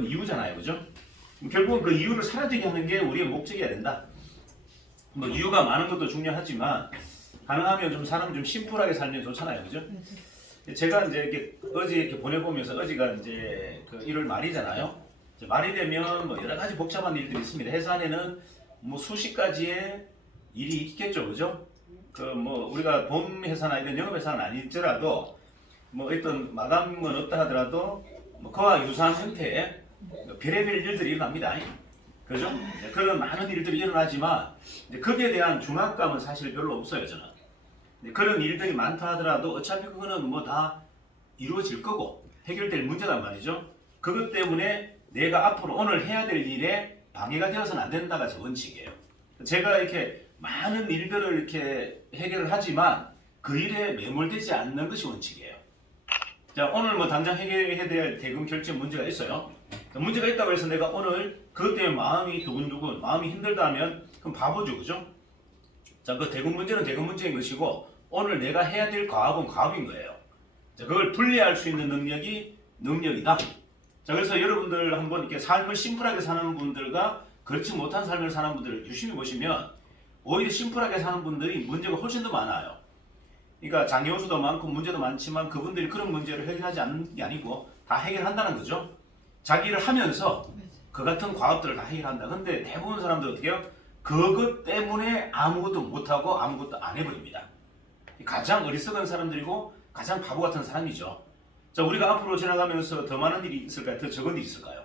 건 이유잖아요, 그죠? 결국은 그 이유를 사라지게 하는 게 우리의 목적이어야 된다. 뭐 이유가 많은 것도 중요하지만 가능하면 좀 사람 좀 심플하게 살면 좋잖아요, 그죠? 제가 이제 이렇게 어제 이렇게 보내보면서 어제가 이제 그 1월 말이잖아요. 이제 말이 되면 뭐 여러 가지 복잡한 일들이 있습니다. 회사 안에는 뭐 수십 가지의 일이 있겠죠, 그죠? 그 뭐 우리가 본 회사나 이런 영업 회사는 아니더라도 뭐 어떤 마감은 없다 하더라도 뭐 그와 유사한 형태의 별의별 일들이 일어납니다. 그죠? 그런 많은 일들이 일어나지만 거기에 대한 중압감은 사실 별로 없어요, 저는. 그런 일들이 많다 하더라도 어차피 그거는 뭐 다 이루어질 거고 해결될 문제란 말이죠. 그것 때문에 내가 앞으로 오늘 해야 될 일에 방해가 되어서는 안 된다가 제 원칙이에요. 제가 이렇게 많은 일들을 이렇게 해결을 하지만 그 일에 매몰되지 않는 것이 원칙이에요. 자, 오늘 뭐 당장 해결해야 될 대금 결제 문제가 있어요. 문제가 있다고 해서 내가 오늘 그것 때문에 마음이 두근두근, 마음이 힘들다 하면 그럼 바보죠, 그죠? 자, 그 대금 문제는 대금 문제인 것이고 오늘 내가 해야 될 과업은 과업인 거예요. 자, 그걸 분리할 수 있는 능력이 능력이다. 자, 그래서 여러분들 한번 이렇게 삶을 심플하게 사는 분들과 그렇지 못한 삶을 사는 분들을 유심히 보시면 오히려 심플하게 사는 분들이 문제가 훨씬 더 많아요. 그러니까 장애우수도 많고 문제도 많지만 그분들이 그런 문제를 해결하지 않는 게 아니고 다 해결한다는 거죠. 자기를 하면서 그 같은 과업들을 다 해결한다. 근데 대부분 사람들 어떻게 해요? 그것 때문에 아무것도 못하고 아무것도 안 해버립니다. 가장 어리석은 사람들이고 가장 바보 같은 사람이죠. 자, 우리가 앞으로 지나가면서 더 많은 일이 있을까요? 더 적은 일이 있을까요?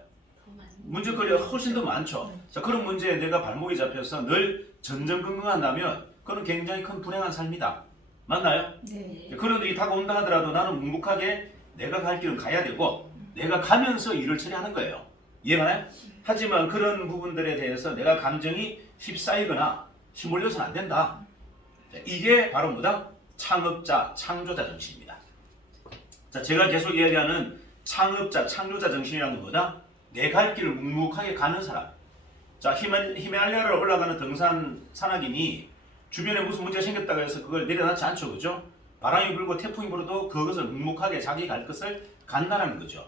문제거리가 훨씬 더 많죠. 자, 그런 문제에 내가 발목이 잡혀서 늘 전전긍긍한다면 그건 굉장히 큰 불행한 삶이다. 맞나요? 네. 그런 일이 다가온다 하더라도 나는 묵묵하게 내가 갈 길은 가야 되고 내가 가면서 일을 처리하는 거예요. 이해가나요? 하지만 그런 부분들에 대해서 내가 감정이 휩싸이거나 휘몰려서는 안 된다. 이게 바로 뭐다? 창업자, 창조자 정신입니다. 자, 제가 계속 이야기하는 창업자, 창조자 정신이라는 건 뭐다? 내 갈 길을 묵묵하게 가는 사람. 자, 히말라야를 올라가는 등산 산악인이 주변에 무슨 문제가 생겼다고 해서 그걸 내려놓지 않죠, 그죠? 바람이 불고 태풍이 불어도 그것을 묵묵하게 자기 갈 것을 간다라는 거죠.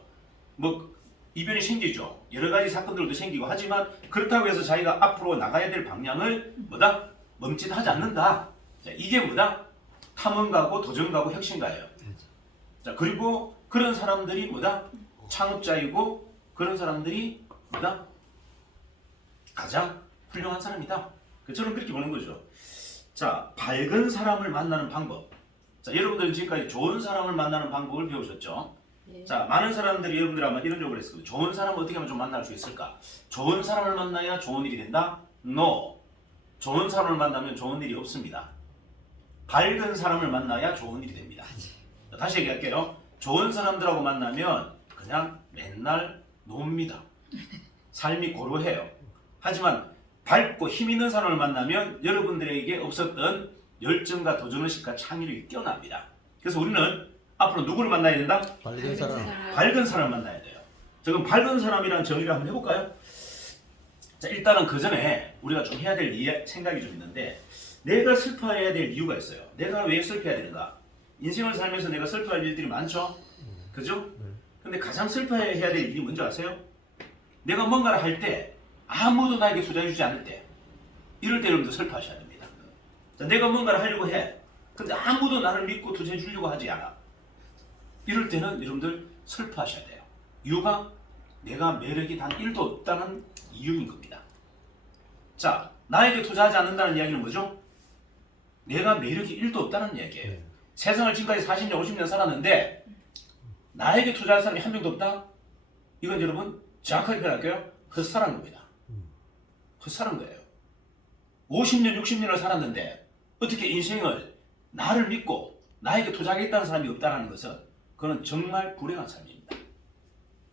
뭐 이변이 생기죠. 여러 가지 사건들도 생기고 하지만 그렇다고 해서 자기가 앞으로 나가야 될 방향을 뭐다? 멈칫하지 않는다. 자, 이게 뭐다? 탐험가고 도전가고 혁신가예요. 자, 그리고 그런 사람들이 뭐다? 창업자이고 그런 사람들이 뭐다? 가장 훌륭한 사람이다. 저는 그렇게 보는 거죠. 자, 밝은 사람을 만나는 방법. 자, 여러분들은 지금까지 좋은 사람을 만나는 방법을 배우셨죠? 네. 자, 많은 사람들이 여러분들 아마 이런 적을 했을 거예요. 좋은 사람을 어떻게 하면 좀 만날 수 있을까? 좋은 사람을 만나야 좋은 일이 된다? No. 좋은 사람을 만나면 좋은 일이 없습니다. 밝은 사람을 만나야 좋은 일이 됩니다. 자, 다시 얘기할게요. 좋은 사람들하고 만나면 그냥 맨날 놉니다. 삶이 고루해요. 하지만 밝고 힘 있는 사람을 만나면 여러분들에게 없었던 열정과 도전의식과 창의력이 깨어납니다. 그래서 우리는 앞으로 누구를 만나야 된다? 밝은 사람. 밝은 사람을 만나야 돼요. 자, 그럼 밝은 사람이라는 정의를 한번 해볼까요? 자, 일단은 그 전에 우리가 좀 해야 될 생각이 좀 있는데 내가 슬퍼해야 될 이유가 있어요. 내가 왜 슬퍼해야 되는가? 인생을 살면서 내가 슬퍼할 일들이 많죠? 그죠? 근데 가장 슬퍼해야 될 일이 뭔지 아세요? 내가 뭔가를 할 때 아무도 나에게 투자해주지 않을 때 이럴 때 여러분들 슬퍼하셔야 됩니다. 자, 내가 뭔가를 하려고 해. 근데 아무도 나를 믿고 투자해주려고 하지 않아. 이럴 때는 여러분들 슬퍼하셔야 돼요. 이유가 내가 매력이 단 1도 없다는 이유인 겁니다. 자, 나에게 투자하지 않는다는 이야기는 뭐죠? 내가 매력이 1도 없다는 이야기예요. 세상을 지금까지 40년, 50년 살았는데 나에게 투자할 사람이 한 명도 없다? 이건 여러분 정확하게 표현할게요. 헛살한 겁니다. 헛살한 거예요. 50년, 60년을 살았는데 어떻게 인생을 나를 믿고 나에게 투자하겠다는 사람이 없다는 것은 그건 정말 불행한 삶입니다.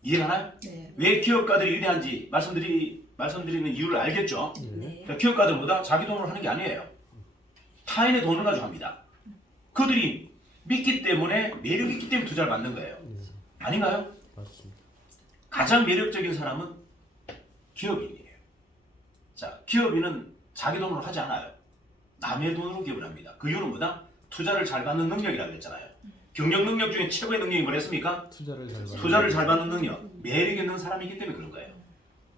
이해가나요? 네. 왜 기업가들이 위대한지 말씀드리는 이유를 알겠죠? 네. 그러니까 기업가들보다 자기 돈으로 하는 게 아니에요. 타인의 돈을 가지고 합니다. 그들이 믿기 때문에 매력이 있기 때문에 투자를 받는 거예요. 아닌가요? 맞습니다. 가장 매력적인 사람은 기업인이에요. 자, 기업인은 자기 돈으로 하지 않아요. 남의 돈으로 기업을 합니다. 그 이유는 뭐다? 투자를 잘 받는 능력이라고 했잖아요. 경영 능력 중에 최고의 능력이 뭐랬습니까? 투자를 잘 받는 능력. 매력 있는 사람이기 때문에 그런 거예요.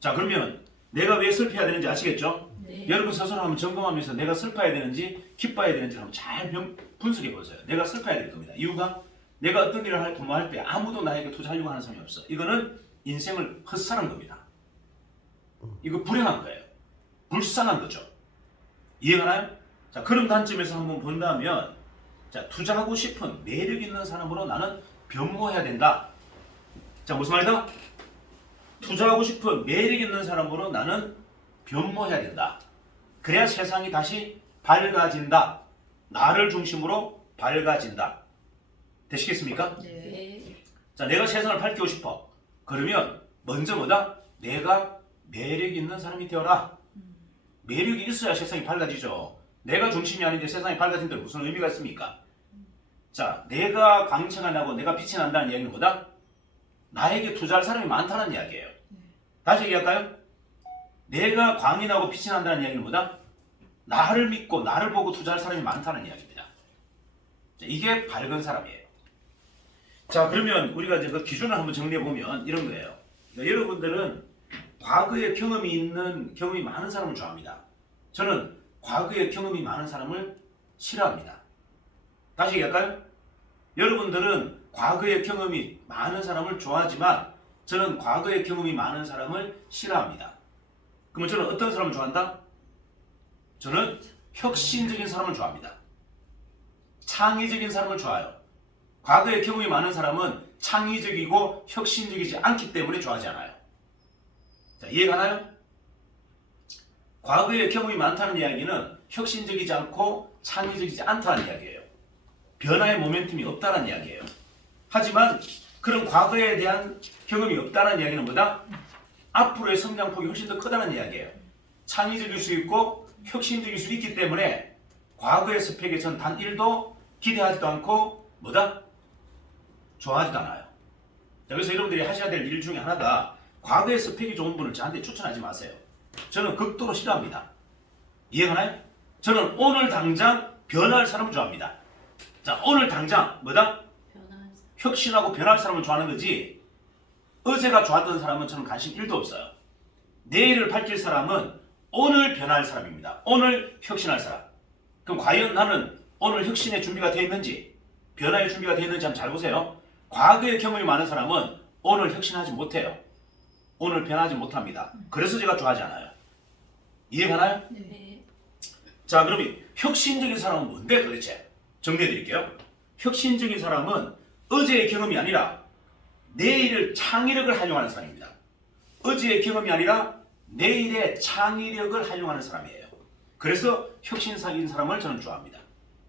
자, 그러면 내가 왜 슬퍼해야 되는지 아시겠죠? 네. 여러분 스스로 한번 점검하면서 내가 슬퍼해야 되는지 기뻐해야 되는지 한번 잘 분석해 보세요. 내가 슬퍼해야 될 겁니다. 이유가 내가 어떤 일을 도모할 때 아무도 나에게 투자하려고 하는 사람이 없어. 이거는 인생을 헛사는 겁니다. 이거 불행한 거예요. 불쌍한 거죠. 이해가나요? 자, 그런 관점에서 한번 본다면, 자, 투자하고 싶은 매력 있는 사람으로 나는 변모해야 된다. 자, 무슨 말이다? 투자하고 싶은 매력 있는 사람으로 나는 변모해야 된다. 그래야 세상이 다시 밝아진다. 나를 중심으로 밝아진다. 되시겠습니까? 네. 자, 내가 세상을 밝히고 싶어. 그러면 먼저 뭐다? 내가 매력 있는 사람이 되어라. 매력이 있어야 세상이 밝아지죠. 내가 중심이 아닌데 세상이 밝아진다는 무슨 의미가 있습니까? 자, 내가 광채가 나고 내가 빛이 난다는 이야기는 뭐다? 나에게 투자할 사람이 많다는 이야기예요. 다시 얘기할까요? 내가 광이 나고 빛이 난다는 이야기는 뭐다? 나를 믿고 나를 보고 투자할 사람이 많다는 이야기입니다. 자, 이게 밝은 사람이에요. 자, 그러면 우리가 이제 그 기준을 한번 정리해 보면 이런 거예요. 그러니까 여러분들은 과거에 경험이 많은 사람을 좋아합니다. 저는 과거에 경험이 많은 사람을 싫어합니다. 다시 얘기할까요? 여러분들은 과거에 경험이 많은 사람을 좋아하지만 저는 과거에 경험이 많은 사람을 싫어합니다. 그러면 저는 어떤 사람을 좋아한다? 저는 혁신적인 사람을 좋아합니다. 창의적인 사람을 좋아해요. 과거에 경험이 많은 사람은 창의적이고 혁신적이지 않기 때문에 좋아하지 않아요. 자, 이해가나요? 과거에 경험이 많다는 이야기는 혁신적이지 않고 창의적이지 않다는 이야기예요. 변화의 모멘텀이 없다는 이야기예요. 하지만 그런 과거에 대한 경험이 없다는 이야기는 뭐다? 앞으로의 성장폭이 훨씬 더 크다는 이야기예요. 창의적일 수 있고 혁신적일 수 있기 때문에 과거의 스펙에 전 단 1도 기대하지도 않고 뭐다? 좋아하지도 않아요. 자, 그래서 여러분들이 하셔야 될 일 중에 하나가 과거의 스펙이 좋은 분을 저한테 추천하지 마세요. 저는 극도로 싫어합니다. 이해가나요? 저는 오늘 당장 변화할 사람을 좋아합니다. 자, 오늘 당장 뭐다? 혁신하고 변화할 사람을 좋아하는 거지 어제가 좋았던 사람은 저는 관심 1도 없어요. 내일을 밝힐 사람은 오늘 변화할 사람입니다. 오늘 혁신할 사람. 그럼 과연 나는 오늘 혁신의 준비가 되어 있는지 변화의 준비가 되어 있는지 한번 잘 보세요. 과거의 경험이 많은 사람은 오늘 혁신하지 못해요. 오늘 변하지 못합니다. 그래서 제가 좋아하지 않아요. 이해가나요? 네. 자, 그러면 혁신적인 사람은 뭔데 도대체? 정리해 드릴게요. 혁신적인 사람은 어제의 경험이 아니라 내일을 창의력을 활용하는 사람입니다. 어제의 경험이 아니라 내일의 창의력을 활용하는 사람이에요. 그래서 혁신적인 사람을 저는 좋아합니다.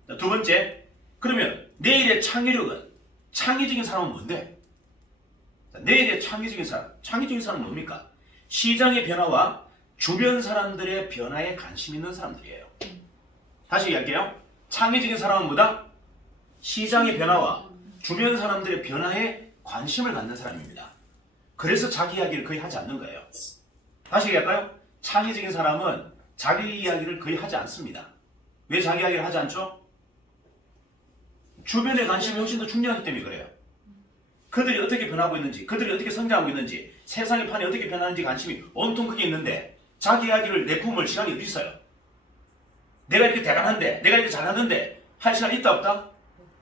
자, 두 번째, 그러면 내일의 창의력은 창의적인 사람은 뭔데? 자, 내일의 창의적인 사람은 뭡니까? 시장의 변화와 주변 사람들의 변화에 관심 있는 사람들이에요. 다시 얘기할게요. 창의적인 사람은 뭐다? 시장의 변화와 주변 사람들의 변화에 관심을 갖는 사람입니다. 그래서 자기 이야기를 거의 하지 않는 거예요. 다시 얘기할까요? 창의적인 사람은 자기 이야기를 거의 하지 않습니다. 왜 자기 이야기를 하지 않죠? 주변의 관심이 훨씬 더 중요하기 때문에 그래요. 그들이 어떻게 변하고 있는지, 그들이 어떻게 성장하고 있는지, 세상의 판이 어떻게 변하는지 관심이 온통 그게 있는데 자기 이야기를 내뿜을 시간이 어디 있어요? 내가 이렇게 대단한데, 내가 이렇게 잘하는데 할 시간 있다 없다?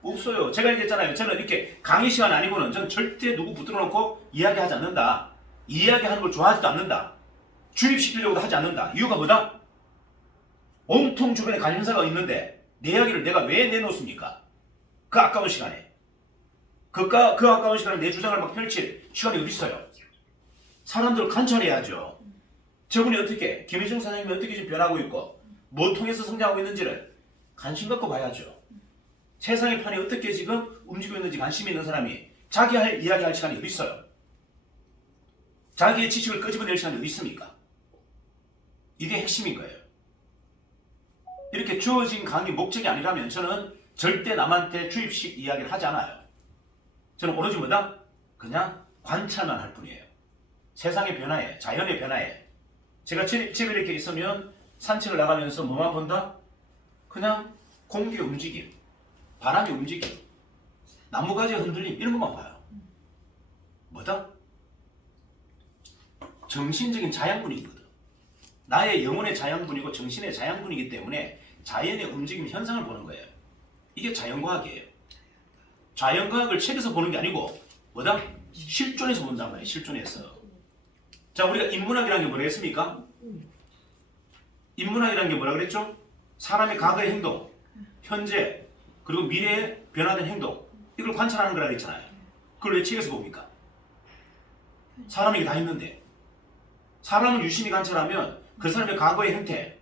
없어요. 제가 얘기했잖아요. 저는 이렇게 강의 시간 아니고는 저는 절대 누구 붙들어 놓고 이야기하지 않는다. 이야기하는 걸 좋아하지도 않는다. 주입시키려고도 하지 않는다. 이유가 뭐다? 온통 주변에 관심사가 있는데 내 이야기를 내가 왜 내놓습니까? 그 아까운 시간에. 그 아까운 시간에 내 주장을 막 펼칠 시간이 어디 있어요? 사람들을 관찰해야죠. 저분이 어떻게, 김희중 사장님이 어떻게 지금 변하고 있고 뭐 통해서 성장하고 있는지를 관심 갖고 봐야죠. 세상의 판이 어떻게 지금 움직이고 있는지 관심이 있는 사람이 자기 이야기할 시간이 어디 있어요? 자기의 지식을 끄집어낼 시간이 어디 있습니까? 이게 핵심인 거예요. 이렇게 주어진 강의 목적이 아니라면 저는 절대 남한테 주입식 이야기를 하지 않아요. 저는 오로지 뭐다? 그냥 관찰만 할 뿐이에요. 세상의 변화에, 자연의 변화에. 제가 집에 이렇게 있으면 산책을 나가면서 뭐만 본다? 그냥 공기의 움직임, 바람의 움직임. 나무가지 흔들림 이런 것만 봐요. 뭐다? 정신적인 자양분이거든. 나의 영혼의 자양분이고 정신의 자양분이기 때문에 자연의 움직임 현상을 보는 거예요. 이게 자연과학이에요. 자연과학을 책에서 보는 게 아니고 뭐다? 실존에서 본단 말이에요. 실존에서. 자, 우리가 인문학이라는 게 뭐라 했습니까? 인문학이라는 게 뭐라 그랬죠? 사람의 과거의 행동, 현재, 그리고 미래에 변화된 행동, 이걸 관찰하는 거라 그랬잖아요. 그걸 왜 책에서 봅니까? 사람에게 다 있는데 사람을 유심히 관찰하면 그 사람의 과거의 형태,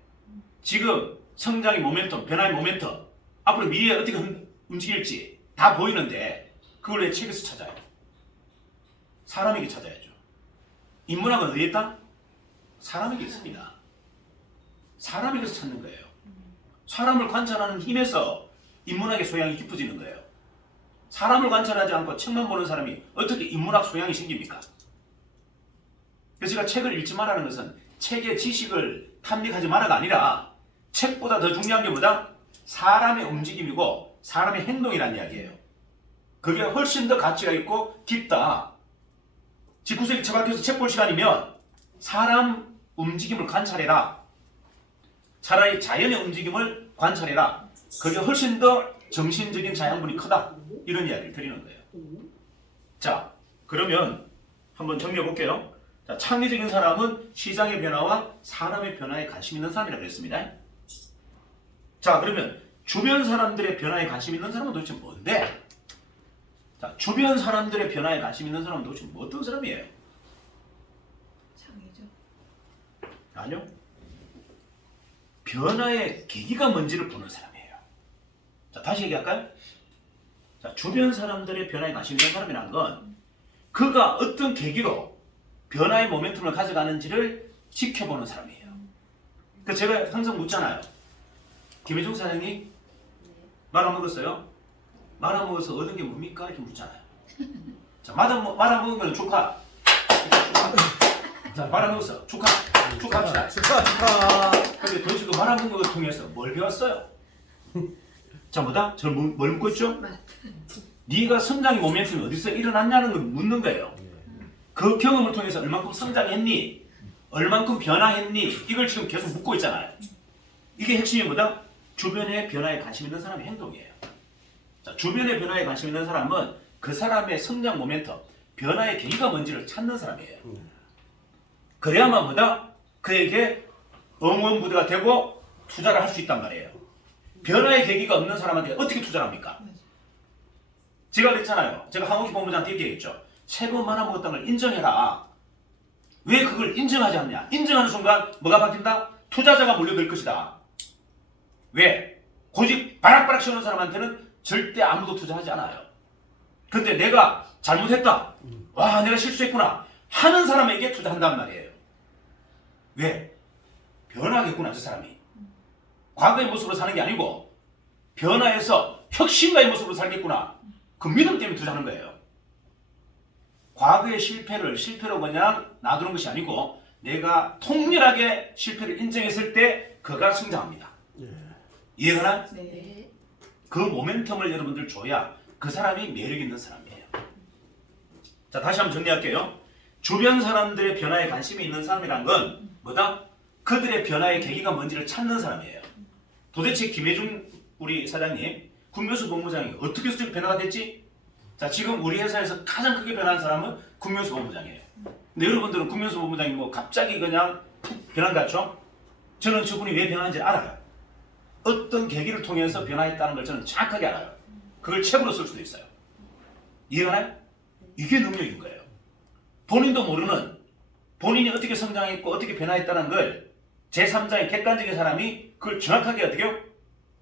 지금 성장의 모멘텀, 변화의 모멘텀, 앞으로 미래에 어떻게 움직일지 다 보이는데 그걸 왜 책에서 찾아요? 사람에게 찾아야죠. 인문학은 어디에 있다? 사람에게 있습니다. 사람에게서 찾는 거예요. 사람을 관찰하는 힘에서 인문학의 소양이 깊어지는 거예요. 사람을 관찰하지 않고 책만 보는 사람이 어떻게 인문학 소양이 생깁니까? 그래서 제가 책을 읽지 말라는 것은 책의 지식을 탐닉하지 마라가 아니라 책보다 더 중요한 게 뭐다? 사람의 움직임이고 사람의 행동이라는 이야기예요. 그게 훨씬 더 가치가 있고 깊다. 집구석에 처박혀서 책 볼 시간이면 사람 움직임을 관찰해라. 차라리 자연의 움직임을 관찰해라. 그게 훨씬 더 정신적인 자양분이 크다. 이런 이야기를 드리는 거예요. 자, 그러면 한번 정리해 볼게요. 자, 창의적인 사람은 시장의 변화와 사람의 변화에 관심 있는 사람이라고 했습니다. 자, 그러면 주변 사람들의 변화에 관심 있는 사람은 도대체 뭔데? 자, 주변 사람들의 변화에 관심 있는 사람은 도대체 어떤 사람이에요? 창의죠. 아니요. 변화의 계기가 뭔지를 보는 사람이에요. 자, 다시 얘기할까요? 자, 주변 사람들의 변화에 관심 있는 사람이라는 건 그가 어떤 계기로 변화의 모멘텀을 가져가는지를 지켜보는 사람이에요. 그 제가 항상 묻잖아요. 김혜중 사장님 말아먹었어요? 말아먹어서 얻은 게 뭡니까? 이렇게 묻잖아요. 자, 말아먹은 거는 축하. 자, 말아먹었어. 축하합시다. 축하. 근데 도대체 그 말아먹은 걸 통해서 뭘 배웠어요? 자, 뭐다? 저를 뭘 묻고 있죠? 네가 성장의 모멘텀이 어디서 일어났냐는 걸 묻는 거예요. 그 경험을 통해서 얼만큼 성장했니? 얼만큼 변화했니? 이걸 지금 계속 묻고 있잖아요. 이게 핵심이 뭐다? 주변의 변화에 관심 있는 사람의 행동이에요. 자, 주변의 변화에 관심 있는 사람은 그 사람의 성장 모멘텀, 변화의 계기가 뭔지를 찾는 사람이에요. 그래야만 뭐다? 그에게 응원부대가 되고 투자를 할 수 있단 말이에요. 변화의 계기가 없는 사람한테 어떻게 투자를 합니까? 제가 그랬잖아요. 제가 황옥희 본부장한테 이렇게 얘기했죠. 세금 말아먹었다는 걸 인정해라. 왜 그걸 인정하지 않냐? 인정하는 순간 뭐가 바뀐다? 투자자가 몰려들 것이다. 왜? 고집 바락바락 씌우는 사람한테는 절대 아무도 투자하지 않아요. 근데 내가 잘못했다. 와, 내가 실수했구나. 하는 사람에게 투자한단 말이에요. 왜? 변화하겠구나, 저 사람이. 과거의 모습으로 사는 게 아니고 변화해서 혁신가의 모습으로 살겠구나. 그 믿음 때문에 투자하는 거예요. 과거의 실패를 실패로 그냥 놔두는 것이 아니고 내가 통렬하게 실패를 인정했을 때 그가 성장합니다. 이해가나? 네. 그 모멘텀을 여러분들 줘야 그 사람이 매력 있는 사람이에요. 자, 다시 한번 정리할게요. 주변 사람들의 변화에 관심이 있는 사람이란 건 뭐다? 그들의 변화의 계기가 뭔지를 찾는 사람이에요. 도대체 김혜중 우리 사장님, 국면수 본부장이 어떻게 해서 변화가 됐지? 자, 지금 우리 회사에서 가장 크게 변한 사람은 국면수 본부장이에요. 근데 여러분들은 국면수 본부장이 뭐 갑자기 그냥 푹 변한 것 같죠? 저는 저분이 왜 변한지 알아요. 어떤 계기를 통해서 변화했다는 걸 저는 정확하게 알아요. 그걸 책으로 쓸 수도 있어요. 이해가나요? 이게 능력인 거예요. 본인도 모르는 본인이 어떻게 성장했고 어떻게 변화했다는 걸 제3자의 객관적인 사람이 그걸 정확하게 어떻게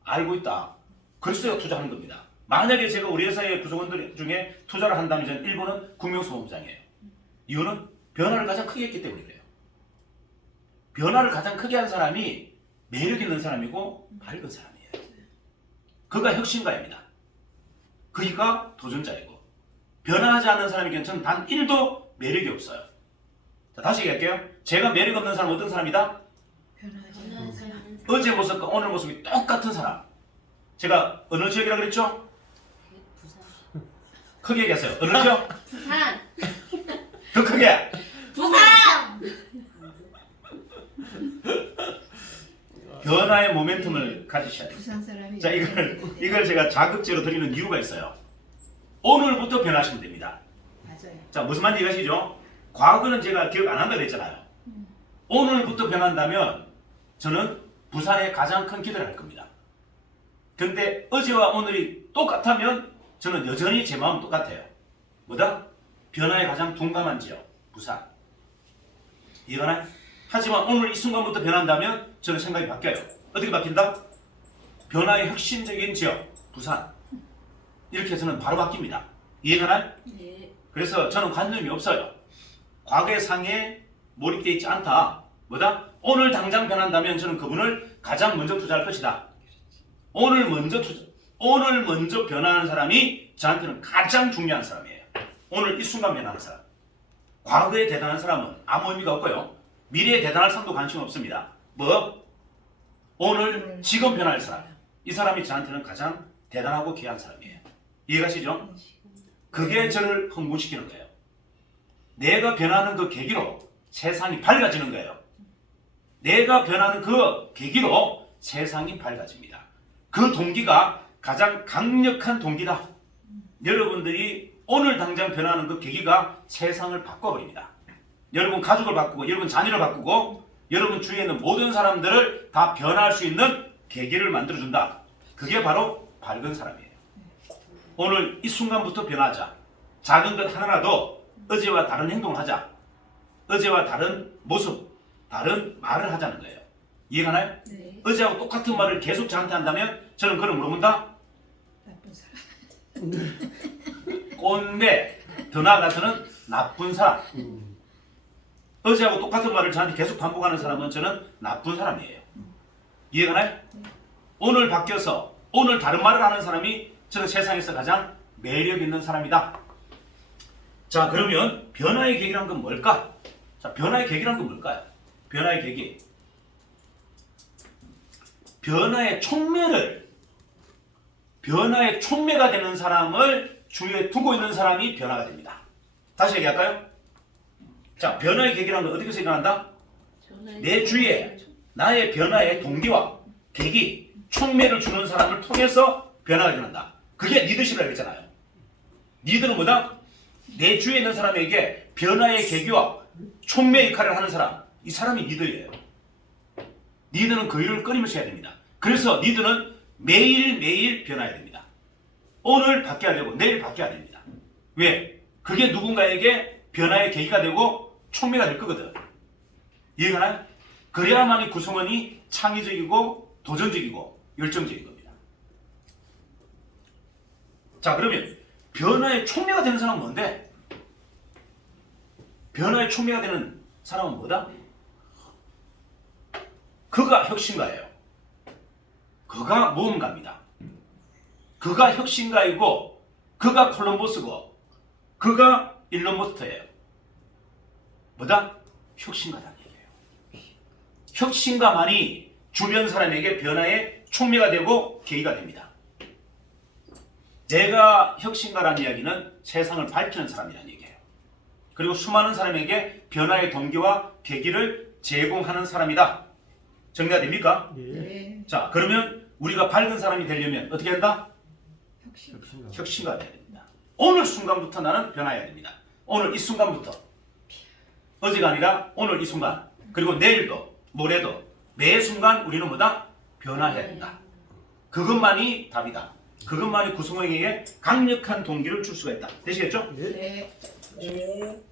알고 있다. 그래서 투자하는 겁니다. 만약에 제가 우리 회사의 구성원들 중에 투자를 한다면 저는 1번은 국명수 본부장이에요. 이유는 변화를 가장 크게 했기 때문에 그래요. 변화를 가장 크게 한 사람이 매력 있는 사람이고 밝은 사람이에요. 그가 혁신가입니다. 그가 도전자이고 변화하지 않는 사람에게는 저는 단 1도 매력이 없어요. 자, 다시 얘기할게요. 제가 매력 없는 사람은 어떤 사람이다? 변화하지 않는 사람. 어제 모습과 오늘 모습이 똑같은 사람. 제가 어느 지역이라고 그랬죠? 크게 얘기하세요. 어느죠? 부산. 더 크게. 부산. 변화의 모멘텀을 가지셔야 돼요. 부산 사람이. 자, 이걸 제가 자극제로 드리는 이유가 있어요. 오늘부터 변하시면 됩니다. 맞아요. 자, 무슨 말인지 아시죠? 과거는 제가 기억 안 한다고 했잖아요. 오늘부터 변한다면 저는 부산에 가장 큰 기대를 할 겁니다. 근데 어제와 오늘이 똑같다면 저는 여전히 제 마음은 똑같아요. 뭐다? 변화에 가장 둔감한 지역, 부산. 이해가나요? 하지만 오늘 이 순간부터 변한다면 저는 생각이 바뀌어요. 어떻게 바뀐다? 변화의 혁신적인 지역, 부산. 이렇게 저는 바로 바뀝니다. 이해가나요? 네. 그래서 저는 관념이 없어요. 과거의 상에 몰입되어 있지 않다. 뭐다? 오늘 당장 변한다면 저는 그분을 가장 먼저 투자할 것이다. 오늘 먼저 변하는 사람이 저한테는 가장 중요한 사람이에요. 오늘 이 순간 변하는 사람. 과거에 대단한 사람은 아무 의미가 없고요. 미래에 대단할 사람도 관심 없습니다. 뭐? 오늘 지금 변할 사람. 이 사람이 저한테는 가장 대단하고 귀한 사람이에요. 이해가시죠? 그게 저를 흥분시키는 거예요. 내가 변하는 그 계기로 세상이 밝아지는 거예요. 내가 변하는 그 계기로 세상이 밝아집니다. 그 동기가 가장 강력한 동기다. 여러분들이 오늘 당장 변하는 그 계기가 세상을 바꿔버립니다. 여러분 가족을 바꾸고 여러분 자녀를 바꾸고 여러분 주위에 있는 모든 사람들을 다 변할 수 있는 계기를 만들어준다. 그게 바로 밝은 사람이에요. 오늘 이 순간부터 변하자. 작은 것 하나라도 어제와 다른 행동을 하자. 어제와 다른 모습, 다른 말을 하자는 거예요. 이해가나요? 네. 어제하고 똑같은 말을 계속 저한테 한다면 저는 그걸 뭐로 본다? 나쁜 사람. 꼰대, 더 나아가서는 나쁜 사람. 어제하고 똑같은 말을 저한테 계속 반복하는 사람은 저는 나쁜 사람이에요. 이해가나요? 오늘 바뀌어서 오늘 다른 말을 하는 사람이 저는 세상에서 가장 매력 있는 사람이다. 자, 그러면 변화의 계기란 건 뭘까? 자, 변화의 계기란 건 뭘까요? 변화의 계기. 변화의 촉매가 되는 사람을 주위에 두고 있는 사람이 변화가 됩니다. 다시 얘기할까요? 자, 변화의 계기란 건 어디서 일어난다? 내 주위에 나의 변화의 동기와 계기, 촉매를 주는 사람을 통해서 변화가 일어난다. 그게 리더십이라고 했잖아요. 리더는 뭐다? 내 주위에 있는 사람에게 변화의 계기와 촉매 역할을 하는 사람. 이 사람이 리더예요. 리더는 그 일을 끊임없이 해야 됩니다. 그래서 리더는 매일매일 변화해야 됩니다. 오늘 바뀌어야 되고 내일 바뀌어야 됩니다. 왜? 그게 누군가에게 변화의 계기가 되고 촉매가 될 거거든. 이해가나요? 그래야만이 구성원이 창의적이고 도전적이고 열정적인 겁니다. 자, 그러면 변화의 촉매가 되는 사람은 뭔데? 변화의 촉매가 되는 사람은 뭐다? 그가 혁신가예요. 그가 모험가입니다. 그가 혁신가이고 그가 콜럼버스고 그가 일론 머스크예요. 뭐다? 혁신가라는 얘기예요. 혁신가만이 주변 사람에게 변화의 촉매가 되고 계기가 됩니다. 내가 혁신가라는 이야기는 세상을 밝히는 사람이라는 얘기예요. 그리고 수많은 사람에게 변화의 동기와 계기를 제공하는 사람이다. 정리가 됩니까? 네. 자, 그러면 우리가 밝은 사람이 되려면 어떻게 한다? 혁신. 혁신가가 돼야 됩니다. 오늘 순간부터 나는 변화해야 됩니다. 오늘 이 순간부터. 어제가 아니라 오늘 이 순간. 그리고 내일도 모레도 매 순간 우리는 뭐다? 변화해야 된다. 그것만이 답이다. 그것만이 구성원에게 강력한 동기를 줄 수가 있다. 되시겠죠? 네. 네.